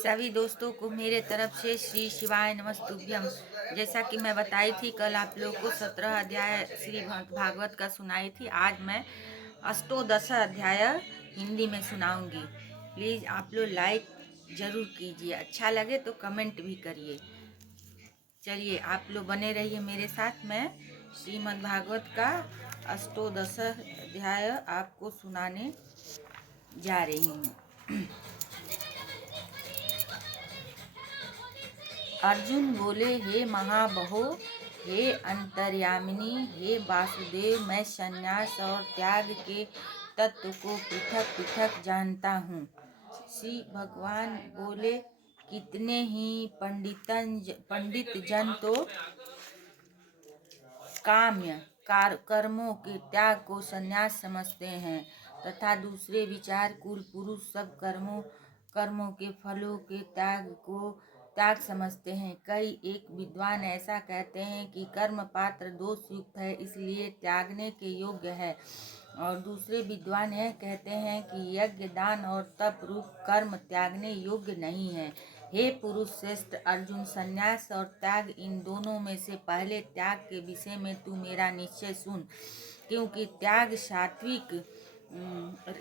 सभी दोस्तों को मेरे तरफ से श्री शिवाय नमस्तुभ्यम। जैसा कि मैं बताई थी कल आप लोग को 17 अध्याय श्री भागवत का सुनाई थी। आज मैं अष्टोदश अध्याय हिंदी में सुनाऊंगी। प्लीज़ आप लोग लाइक जरूर कीजिए, अच्छा लगे तो कमेंट भी करिए। चलिए आप लोग बने रहिए मेरे साथ। मैं श्रीमद् भागवत का अष्टोदश अध्याय आपको सुनाने जा रही हूँ। अर्जुन बोले, हे महाबहो, हे अंतर्यामिनी, हे वासुदेव, मैं संन्यास और त्याग के तत्व को पृथक पृथक जानता हूँ। श्री भगवान बोले, कितने ही पंडित जन तो काम्य कर्मों के त्याग को संन्यास समझते हैं तथा दूसरे विचार कुल पुरुष सब कर्मों के फलों के त्याग को त्याग समझते हैं। कई एक विद्वान ऐसा कहते हैं कि कर्म पात्र दोष युक्त है, इसलिए त्यागने के योग्य है, और दूसरे विद्वान यह कहते हैं कि यज्ञ दान और तप रूप कर्म त्यागने योग्य नहीं है। हे पुरुष श्रेष्ठ अर्जुन, संन्यास और त्याग इन दोनों में से पहले त्याग के विषय में तू मेरा निश्चय सुन, क्योंकि त्याग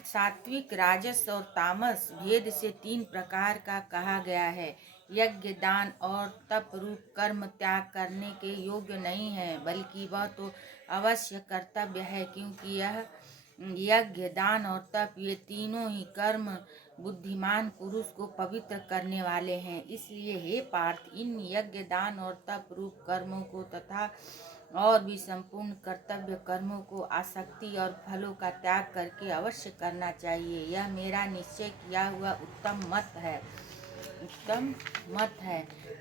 सात्विक राजस और तामस भेद से 3 प्रकार का कहा गया है। यज्ञ दान और तप रूप कर्म त्याग करने के योग्य नहीं है, बल्कि वह तो अवश्य कर्तव्य है, क्योंकि यह यज्ञ दान और तप ये तीनों ही कर्म बुद्धिमान पुरुष को पवित्र करने वाले हैं। इसलिए हे पार्थ, इन यज्ञ दान और तप रूप कर्मों को तथा और भी संपूर्ण कर्तव्य कर्मों को आसक्ति और फलों का त्याग करके अवश्य करना चाहिए। यह मेरा निश्चय किया हुआ उत्तम मत है।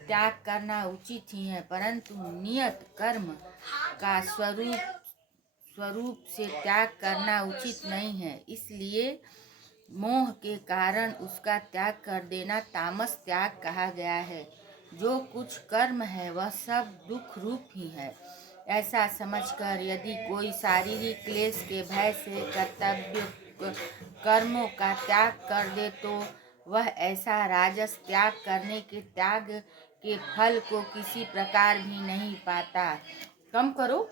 त्याग करना उचित ही है, परंतु नियत कर्म का स्वरूप से त्याग करना उचित नहीं है। इसलिए मोह के कारण उसका त्याग कर देना तामस त्याग कहा गया है। जो कुछ कर्म है वह सब दुख रूप ही है, ऐसा समझकर यदि कोई शारीरिक क्लेश के भय से कर्तव्य कर्मों का त्याग कर दे तो वह ऐसा राजस त्याग करने के त्याग के फल को किसी प्रकार भी नहीं पाता। कम करो।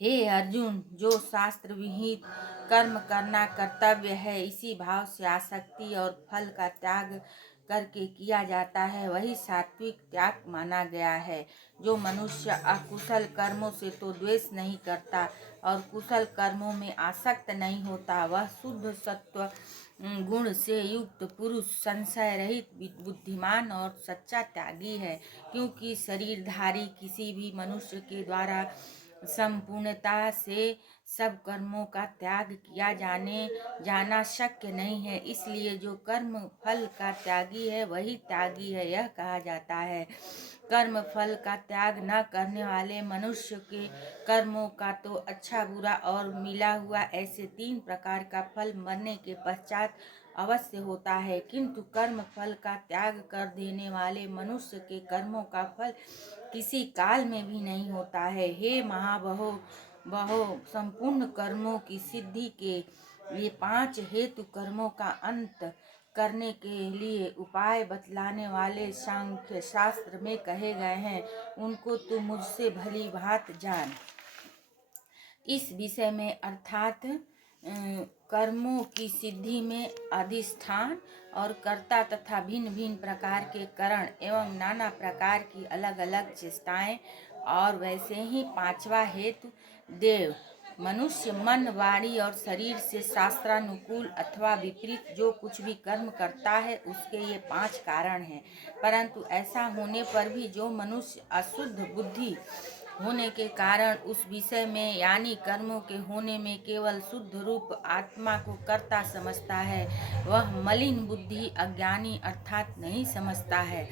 हे अर्जुन, जो शास्त्र विहित कर्म करना कर्तव्य है, इसी भाव से आसक्ति और फल का त्याग करके किया जाता है, वही सात्विक त्याग माना गया है। जो मनुष्य अकुशल कर्मों से तो द्वेष नहीं करता और कुशल कर्मों में आसक्त नहीं होता, वह शुद्ध सत्व गुण से युक्त पुरुष संशय रहित बुद्धिमान और सच्चा त्यागी है। क्योंकि शरीरधारी किसी भी मनुष्य के द्वारा संपूर्णता से सब कर्मों का त्याग किया जाना शक्य नहीं है, इसलिए जो कर्म फल का त्यागी है वही त्यागी है, यह कहा जाता है। कर्म फल का त्याग न करने वाले मनुष्य के कर्मों का तो अच्छा बुरा और मिला हुआ ऐसे 3 प्रकार का फल मरने के पश्चात अवश्य होता है, किंतु कर्म फल का त्याग कर देने वाले मनुष्य के कर्मों का फल किसी काल में भी नहीं होता है। हे महाबहो, संपूर्ण कर्मों की सिद्धि के ये 5 हेतु कर्मों का अंत करने के लिए उपाय बतलाने वाले सांख्य शास्त्र में कहे गए हैं, उनको तू मुझसे भली भांति जान। इस विषय में अर्थात कर्मों की सिद्धि में अधिष्ठान और कर्ता तथा भिन्न भिन्न प्रकार के करण एवं नाना प्रकार की अलग अलग चेष्टाएं, और वैसे ही 5वां हेतु देव मनुष्य मन वाणी और शरीर से शास्त्रानुकूल अथवा विपरीत जो कुछ भी कर्म करता है उसके ये 5 कारण हैं। परंतु ऐसा होने पर भी जो मनुष्य अशुद्ध बुद्धि होने के कारण उस विषय में यानी कर्मों के होने में केवल शुद्ध रूप आत्मा को कर्ता समझता है, वह मलिन बुद्धि अज्ञानी अर्थात नहीं समझता है।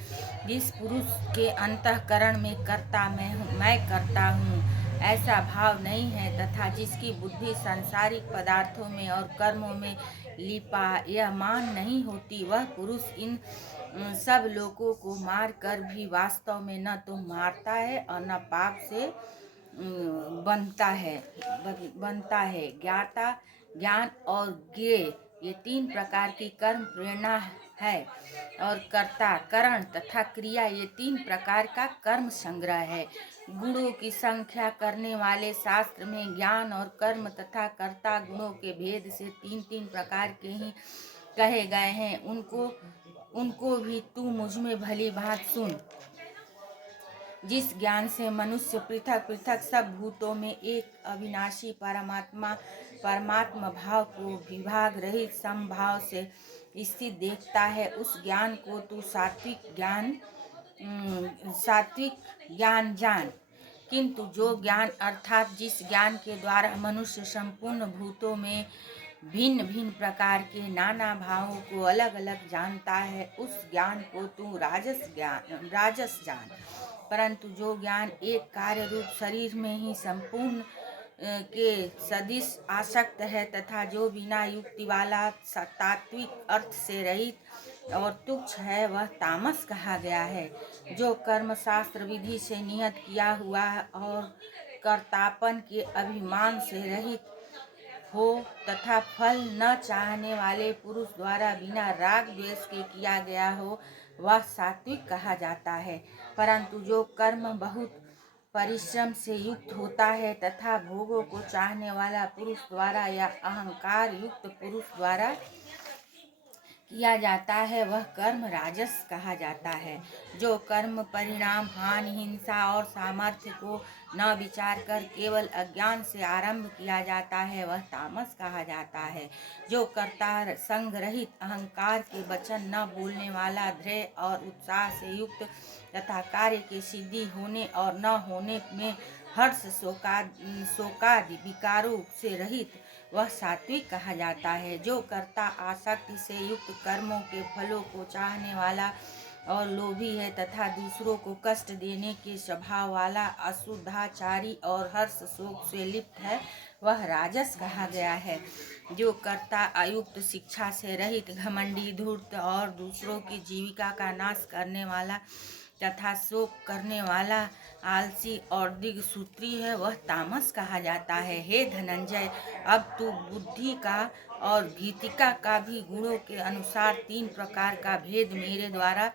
जिस पुरुष के अंतःकरण में कर्ता मैं करता हूँ ऐसा भाव नहीं है तथा जिसकी बुद्धि सांसारिक पदार्थों में और कर्मों में लिपा यह मान नहीं होती, वह पुरुष इन सब लोगों को मार कर भी वास्तव में न तो मारता है और न पाप से बनता है। ज्ञाता ज्ञान और ज्ञेय ये 3 प्रकार की कर्म प्रेरणा है और कर्ता, करण तथा क्रिया ये 3 प्रकार का कर्म संग्रह है। गुणों की संख्या करने वाले शास्त्र में ज्ञान और कर्म तथा कर्ता गुणों के भेद से 3-3 प्रकार के ही कहे गए हैं। उनको भी तू मुझ में भली भांति सुन। जिस ज्ञान से मनुष्य पृथक पृथक सब भूतों में एक अविनाशी परमात्मा भाव को विभाग रहित समभाव से स्थित देखता है, उस ज्ञान को तू सात्विक ज्ञान जान। किंतु जो ज्ञान अर्थात जिस ज्ञान के द्वारा मनुष्य संपूर्ण भूतों में भिन्न भिन्न प्रकार के नाना भावों को अलग अलग जानता है, उस ज्ञान को तू राजस जान। परंतु जो ज्ञान एक कार्य रूप शरीर में ही संपूर्ण के सदिश आसक्त है तथा जो बिना युक्ति वाला तात्विक अर्थ से रहित और तुच्छ है, वह तामस कहा गया है। जो कर्म शास्त्र विधि से नियत किया हुआ और कर्तापन के अभिमान से रहित हो तथा फल न चाहने वाले पुरुष द्वारा बिना राग द्वेष के किया गया हो, वह सात्विक कहा जाता है। परंतु जो कर्म बहुत परिश्रम से युक्त होता है तथा भोगों को चाहने वाला पुरुष द्वारा या अहंकार युक्त पुरुष द्वारा किया जाता है, वह कर्म राजस कहा जाता है। जो कर्म परिणाम, हानि, हिंसा और सामर्थ्य को न विचार कर केवल अज्ञान से आरंभ किया जाता है, वह तामस कहा जाता है। जो कर्ता संग रहित अहंकार के वचन न बोलने वाला, धैर्य और उत्साह से युक्त तथा कार्य की सिद्धि होने और न होने में हर्ष शोकादि विकारों से रहित, वह सात्विक कहा जाता है। जो कर्ता आसक्ति से युक्त कर्मों के फलों को चाहने वाला और लोभी है तथा दूसरों को कष्ट देने के स्वभाव वाला, अशुद्धाचारी और हर्ष शोक से लिप्त है, वह राजस कहा गया है। जो कर्ता अयुक्त शिक्षा से रहित, घमंडी, धूर्त और दूसरों की जीविका का नाश करने वाला तथा शोक करने वाला, आलसी और दिग्सूत्री है, वह तामस कहा जाता है। हे धनंजय, अब तू बुद्धि का और गीतिका का भी गुणों के अनुसार 3 प्रकार का भेद मेरे द्वारा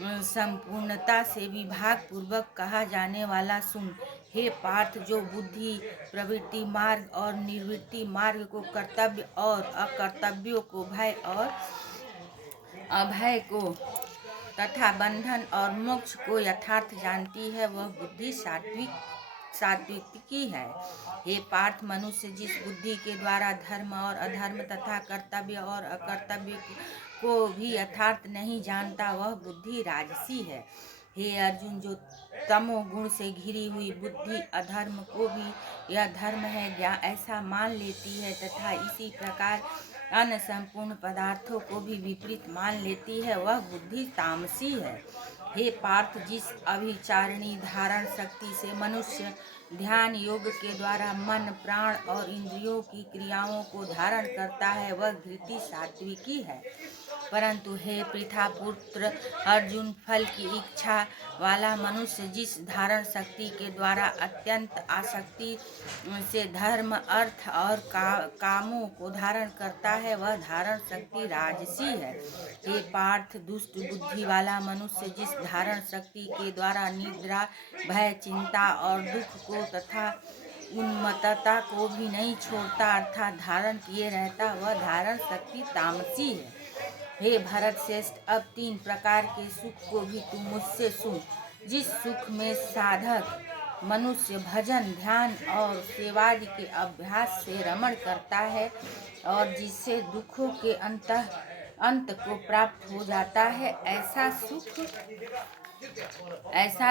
संपूर्णता से विभाग पूर्वक कहा जाने वाला सुन। हे पार्थ, जो बुद्धि, प्रवृत्ति मार्ग और निवृत्ति मार्ग को, कर्तव्य और अकर्तव्यों को, भय और अभय को तथा बंधन और मोक्ष को यथार्थ जानती है, वह बुद्धि सात्विकी है। हे पार्थ, मनुष्य जिस बुद्धि के द्वारा धर्म और अधर्म तथा कर्तव्य और अकर्तव्य को भी यथार्थ नहीं जानता, वह बुद्धि राजसी है। हे अर्जुन, जो तमो गुण से घिरी हुई बुद्धि अधर्म को भी यह धर्म है ऐसा मान लेती है तथा इसी प्रकार अन्य संपूर्ण पदार्थों को भी विपरीत मान लेती है, वह बुद्धि तामसी है। हे पार्थ, जिस अभिचारिणी धारण शक्ति से मनुष्य ध्यान योग के द्वारा मन, प्राण और इंद्रियों की क्रियाओं को धारण करता है, वह धृति सात्विकी है। परंतु हे पृथापुत्र अर्जुन, फल की इच्छा वाला मनुष्य जिस धारण शक्ति के द्वारा अत्यंत आसक्ति से धर्म, अर्थ और कामों को धारण करता है, वह धारण शक्ति राजसी है। हे पार्थ, दुष्ट बुद्धि वाला मनुष्य जिस धारण शक्ति के द्वारा निद्रा, भय, चिंता और दुख को तथा उन्मत्तता को भी नहीं छोड़ता अर्थात धारण किए रहता, वह धारण शक्ति तामसी है। हे भरत श्रेष्ठ, अब 3 प्रकार के सुख को भी तू मुझसे सुन। जिस सुख में साधक मनुष्य भजन, ध्यान और सेवादि के अभ्यास से रमण करता है और जिससे दुखों के अंत को प्राप्त हो जाता है, ऐसा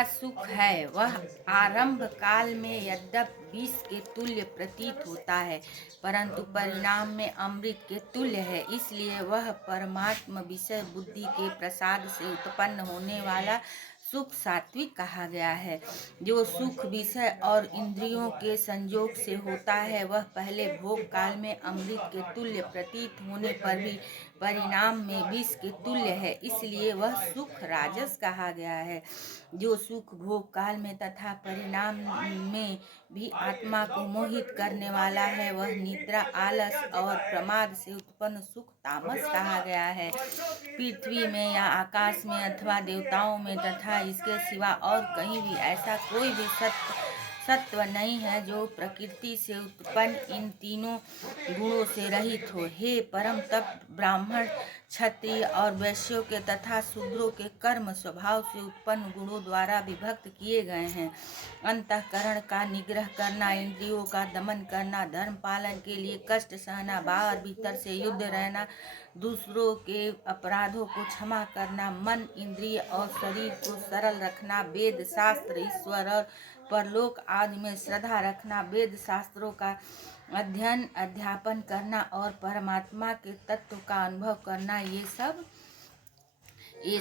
सुख है। वह आरंभ काल में यद्यपि विष के तुल्य प्रतीत होता है, परंतु परिणाम में अमृत के तुल्य है। इसलिए वह परमात्म विषय बुद्धि के प्रसाद से उत्पन्न होने वाला सुख सात्विक कहा गया है। जो सुख विषय और इंद्रियों के संयोग से होता है, वह पहले भोग काल में अमृत के तुल्य प्रतीत होने पर भी परिणाम में विष के तुल्य है, इसलिए वह सुख राजस कहा गया है। जो सुख भोग काल में तथा परिणाम में भी आत्मा को मोहित करने वाला है, वह निद्रा, आलस और प्रमाद से उत्पन्न सुख तामस कहा गया है। पृथ्वी में या आकाश में अथवा देवताओं में तथा इसके सिवा और कहीं भी ऐसा कोई भी सत्व नहीं है जो प्रकृति से उत्पन्न इन तीनों गुणों से रहित हो। हे परम तप, ब्राह्मण, क्षत्रिय और वैश्यों के तथा शूद्रों के कर्म स्वभाव से उत्पन्न गुणों द्वारा विभक्त किए गए हैं। अंतःकरण का निग्रह करना, इंद्रियों का दमन करना, धर्म पालन के लिए कष्ट सहना, बाहर भीतर से युद्ध रहना, दूसरों के अपराधों को क्षमा करना, मन, इंद्रिय और शरीर को सरल रखना, वेद शास्त्र, ईश्वर और परलोक आदि में श्रद्धा रखना, वेद शास्त्रों का अध्ययन अध्यापन करना और परमात्मा के तत्व का अनुभव करना, ये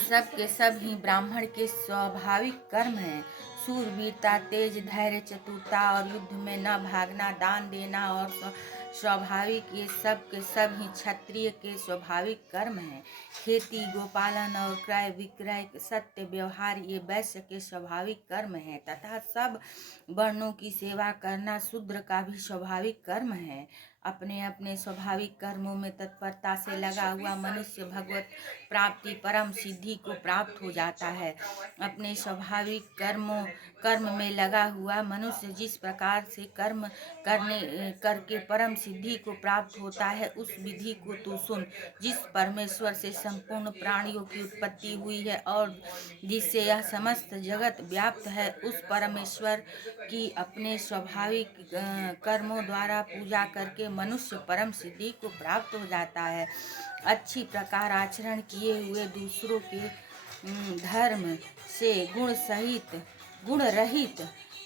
सब के सब ही ब्राह्मण के स्वाभाविक कर्म हैं। शूरवीरता, तेज, धैर्य, चतुरता और युद्ध में न भागना, दान देना और स्वाभाविक, ये सब के सब ही क्षत्रिय के स्वाभाविक कर्म हैं। खेती, गोपालन और क्रय विक्रय, सत्य व्यवहार, ये वैश्य के स्वाभाविक कर्म हैं तथा सब वर्णों की सेवा करना शूद्र का भी स्वाभाविक कर्म है। अपने अपने स्वाभाविक कर्मों में तत्परता से लगा हुआ मनुष्य भगवत प्राप्ति, परम सिद्धि को प्राप्त हो जाता है। अपने स्वाभाविक कर्म में लगा हुआ मनुष्य जिस प्रकार से कर्म करके परम सिद्धि को प्राप्त होता है, उस विधि को तू सुन। जिस परमेश्वर से संपूर्ण प्राणियों की उत्पत्ति हुई है और जिससे यह समस्त जगत व्याप्त है, उस परमेश्वर की अपने स्वाभाविक कर्मों द्वारा पूजा करके मनुष्य परम सिद्धि को प्राप्त हो जाता है। अच्छी प्रकार आचरण किए हुए दूसरों के धर्म से गुण रहित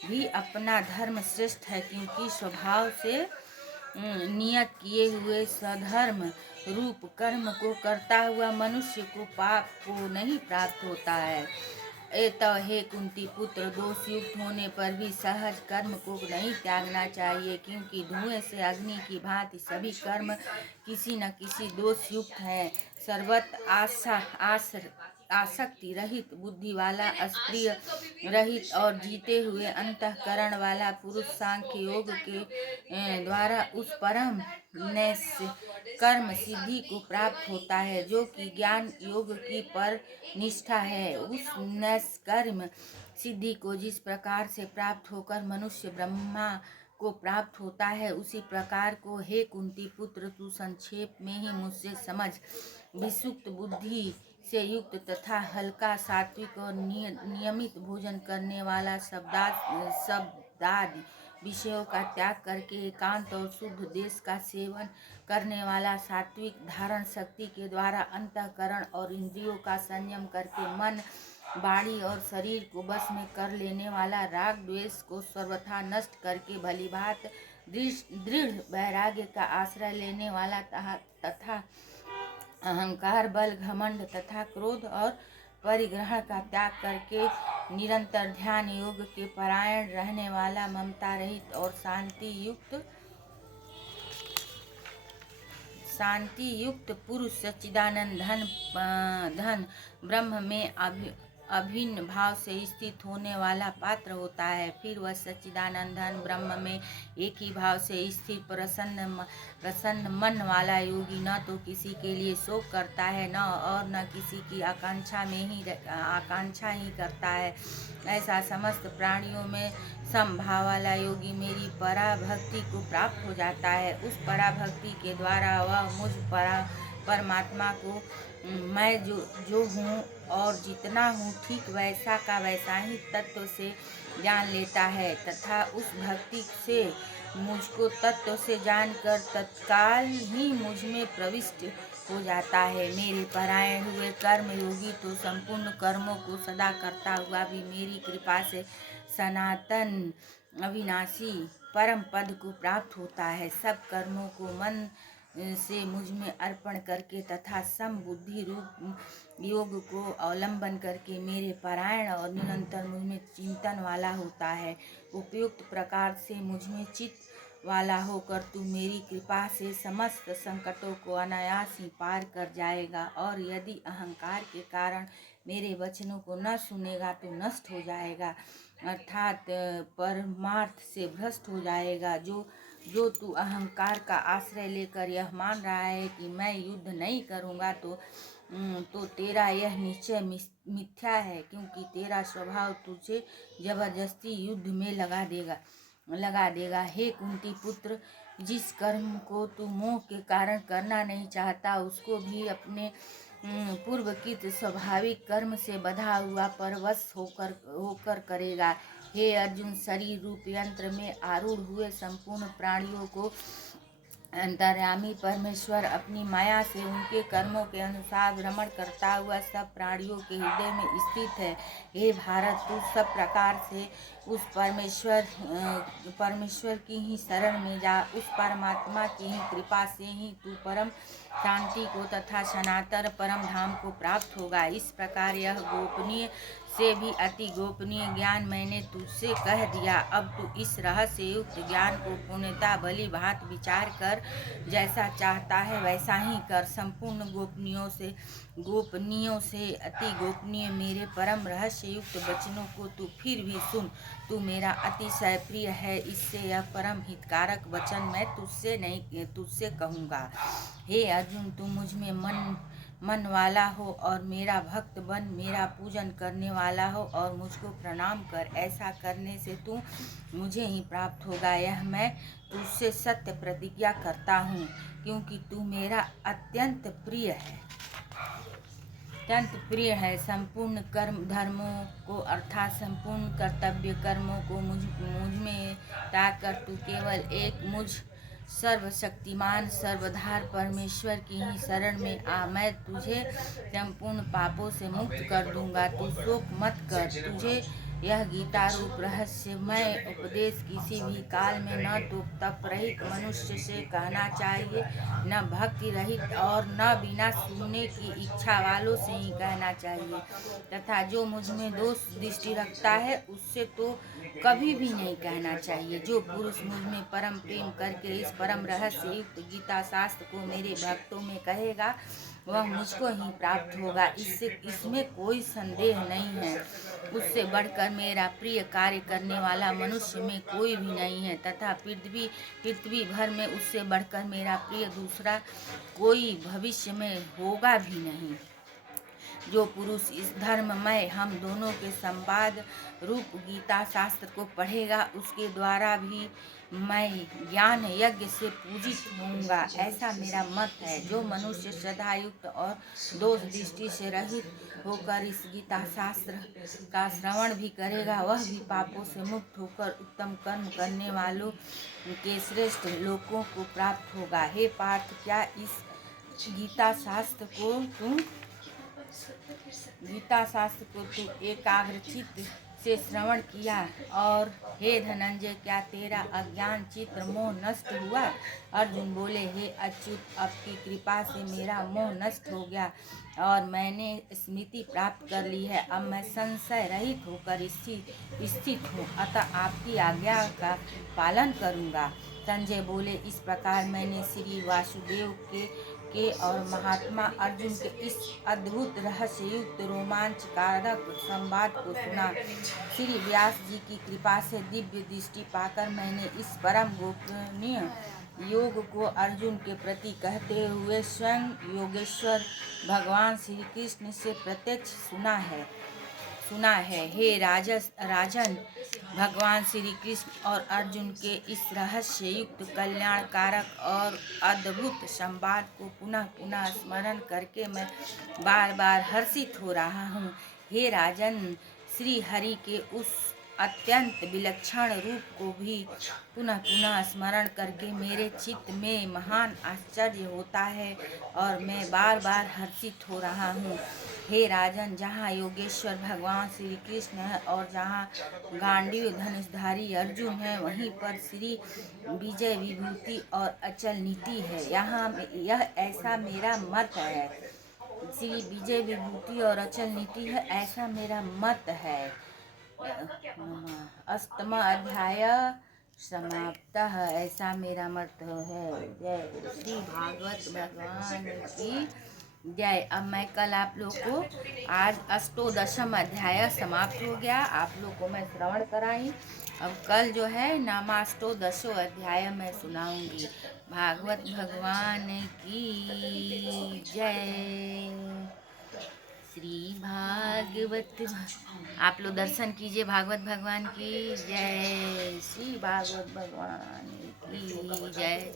भी अपना धर्म श्रेष्ठ है, क्योंकि स्वभाव से नियत किए हुए सधर्म रूप कर्म को करता हुआ मनुष्य को पाप को नहीं प्राप्त होता है। तो हे कुंती पुत्र, दोष युक्त होने पर भी सहज कर्म को नहीं त्यागना चाहिए, क्योंकि धुएं से अग्नि की भांति सभी कर्म किसी न किसी दोष युक्त है। सर्वत आसक्ति रहित, बुद्धि वाला, अस्प्रिय रहित और जीते हुए अंतःकरण वाला पुरुष सांख्य योग के द्वारा उस परम नैष्य कर्म सिद्धि को प्राप्त होता है, जो कि ज्ञान योग की पर निष्ठा है। उस नैष्य कर्म सिद्धि को जिस प्रकार से प्राप्त होकर मनुष्य ब्रह्मा को प्राप्त होता है, उसी प्रकार को हे कुंती पुत्र, तू संक्षेप में ही मुझसे समझ। विसुक्त बुद्धि से युक्त तथा हल्का, सात्विक और नियमित भोजन करने वाला, शब्दादि विषयों का त्याग करके एकांत और शुद्ध देश का सेवन करने वाला, सात्विक धारण शक्ति के द्वारा अंतःकरण और इंद्रियों का संयम करके मन, वाणी और शरीर को बस में कर लेने वाला, राग द्वेष को सर्वथा नष्ट करके भलीभांति दृढ़ वैराग्य का आश्रय लेने वाला तथा अहंकार, बल, घमंड तथा क्रोध और परिग्रहण का त्याग करके निरंतर ध्यान योग के परायण रहने वाला, ममता रहित और शांति युक्त पुरुष सच्चिदानंद धन ब्रह्म में अभिन्न भाव से स्थित होने वाला पात्र होता है। फिर वह सच्चिदानंद धन ब्रह्म में एक ही भाव से स्थित प्रसन्न मन वाला योगी न तो किसी के लिए शोक करता है न किसी की आकांक्षा ही करता है। ऐसा समस्त प्राणियों में समभाव वाला योगी मेरी पराभक्ति को प्राप्त हो जाता है। उस पराभक्ति के द्वारा वह मुझ परमात्मा को मैं जो हूँ और जितना हूँ ठीक वैसा का वैसा ही तत्व से जान लेता है तथा उस भक्ति से मुझको तत्व से जानकर तत्काल ही मुझ में प्रविष्ट हो जाता है। मेरे परायण हुए कर्म योगी तो संपूर्ण कर्मों को सदा करता हुआ भी मेरी कृपा से सनातन अविनाशी परम पद को प्राप्त होता है। सब कर्मों को मन से मुझ में अर्पण करके तथा सम बुद्धि रूप योग को अवलंबन करके मेरे परायण और निरंतर मुझ में चिंतन वाला होता है। उपयुक्त प्रकार से मुझ में चित्त वाला होकर तू मेरी कृपा से समस्त संकटों को अनायास ही पार कर जाएगा, और यदि अहंकार के कारण मेरे वचनों को न सुनेगा तो नष्ट हो जाएगा, अर्थात परमार्थ से भ्रष्ट हो जाएगा। जो तू अहंकार का आश्रय लेकर यह मान रहा है कि मैं युद्ध नहीं करूँगा, तो तेरा यह निश्चय मिथ्या है, क्योंकि तेरा स्वभाव तुझे जबरदस्ती युद्ध में लगा देगा। हे कुंती पुत्र, जिस कर्म को तू मोह के कारण करना नहीं चाहता, उसको भी अपने पूर्वकृत स्वाभाविक कर्म से बधा हुआ परवश होकर करेगा। हे अर्जुन, शरीर रूप यंत्र में आरूढ़ हुए संपूर्ण प्राणियों को अंतर्यामी परमेश्वर अपनी माया से उनके कर्मों के अनुसार भ्रमण करता हुआ सब प्राणियों के हृदय में स्थित है। हे भारत, तू सब प्रकार से उस परमेश्वर की ही शरण में जा। उस परमात्मा की ही कृपा से ही तू परम शांति को तथा सनातन परम धाम को प्राप्त होगा। इस प्रकार यह गोपनीय से भी अति गोपनीय ज्ञान मैंने तुझसे कह दिया। अब तू इस रहस्य युक्त ज्ञान को पूर्णतः भली भांति विचार कर, जैसा चाहता है वैसा ही कर। संपूर्ण गोपनीयों से अति गोपनीय मेरे परम रहस्य युक्त वचनों को तू फिर भी सुन। तू मेरा अतिशय प्रिय है, इससे यह परम हितकारक वचन मैं तुझसे कहूँगा। हे अर्जुन, तू मुझ में मन वाला हो और मेरा भक्त बन, मेरा पूजन करने वाला हो और मुझको प्रणाम कर। ऐसा करने से तू मुझे ही प्राप्त होगा, यह मैं तुझसे सत्य प्रतिज्ञा करता हूँ, क्योंकि तू मेरा अत्यंत प्रिय है। संपूर्ण कर्म धर्मों को अर्थात संपूर्ण कर्तव्य कर्मों को मुझ में त्याग कर तू केवल एक मुझ सर्वशक्तिमान सर्वधार परमेश्वर की ही शरण में आ। मैं तुझे संपूर्ण पापों से मुक्त कर दूंगा। तू शोक मत कर। तुझे यह गीता रूप रहस्यमय उपदेश किसी भी काल में न तो तप रहित मनुष्य से कहना चाहिए, न भक्ति रहित और न बिना सुनने की इच्छा वालों से ही कहना चाहिए, तथा जो मुझ में दोष दृष्टि रखता है उससे तो कभी भी नहीं कहना चाहिए। जो पुरुष मुझ में परम प्रेम करके इस परम रहस्य युक्त गीता शास्त्र को मेरे भक्तों में कहेगा, वह मुझको ही प्राप्त होगा, इसमें कोई संदेह नहीं है। उससे बढ़कर मेरा प्रिय कार्य करने वाला मनुष्य में कोई भी नहीं है, तथा पृथ्वी भर में उससे बढ़कर मेरा प्रिय दूसरा कोई भविष्य में होगा भी नहीं। जो पुरुष इस धर्ममय हम दोनों के संवाद रूप गीता शास्त्र को पढ़ेगा, उसके द्वारा भी मैं ज्ञान यज्ञ से पूजित होऊंगा, ऐसा मेरा मत है। जो मनुष्य श्रद्धायुक्त और दोष दृष्टि से रहित होकर इस गीता शास्त्र का श्रवण भी करेगा, वह भी पापों से मुक्त होकर उत्तम कर्म करने वालों के श्रेष्ठ लोकों को प्राप्त होगा। हे पार्थ, क्या इस गीता शास्त्र को तू एकाग्रचित्त से श्रवण किया? और हे धनंजय, क्या तेरा अज्ञान चित्त मोह नष्ट हुआ? अर्जुन बोले, हे अच्युत, आपकी कृपा से मेरा मोह नष्ट हो गया और मैंने स्मृति प्राप्त कर ली है। अब मैं संशय रहित होकर स्थित हूँ, अतः आपकी आज्ञा का पालन करूँगा। संजय बोले, इस प्रकार मैंने श्री वासुदेव के और महात्मा अर्जुन के इस अद्भुत रहस्य युक्त रोमांचकारक संवाद को सुना। श्री व्यास जी की कृपा से दिव्य दृष्टि पाकर मैंने इस परम गोपनीय योग को अर्जुन के प्रति कहते हुए स्वयं योगेश्वर भगवान श्री कृष्ण से प्रत्यक्ष सुना है। हे राजन, भगवान श्री कृष्ण और अर्जुन के इस रहस्य युक्त कल्याणकारक और अद्भुत संवाद को पुनः पुनः स्मरण करके मैं बार बार हर्षित हो रहा हूँ। हे राजन, श्री हरि के उस अत्यंत विलक्षण रूप को भी पुनः पुनः स्मरण करके मेरे चित्त में महान आश्चर्य होता है और मैं बार बार हर्षित हो रहा हूँ। हे राजन, जहाँ योगेश्वर भगवान श्री कृष्ण है और जहाँ गांडीव धनुषधारी अर्जुन है, वहीं पर श्री विजय विभूति और अचल नीति है। यह ऐसा मेरा मत है। श्री विजय विभूति और अचल नीति है, ऐसा मेरा मत है। अष्टम अध्याय समाप्तः। ऐसा मेरा मत है। जय श्री भागवत भगवान की जय। अब मैं कल आप लोग को, आज अष्टोदशम अध्याय समाप्त हो गया, आप लोग को मैं श्रवण कराई। अब कल जो है नामाष्टोदशो अध्याय मैं सुनाऊंगी। भागवत भगवान की जय। श्री भागवत आप लोग दर्शन कीजिए। भागवत भगवान की जय। श्री भागवत भगवान की जय।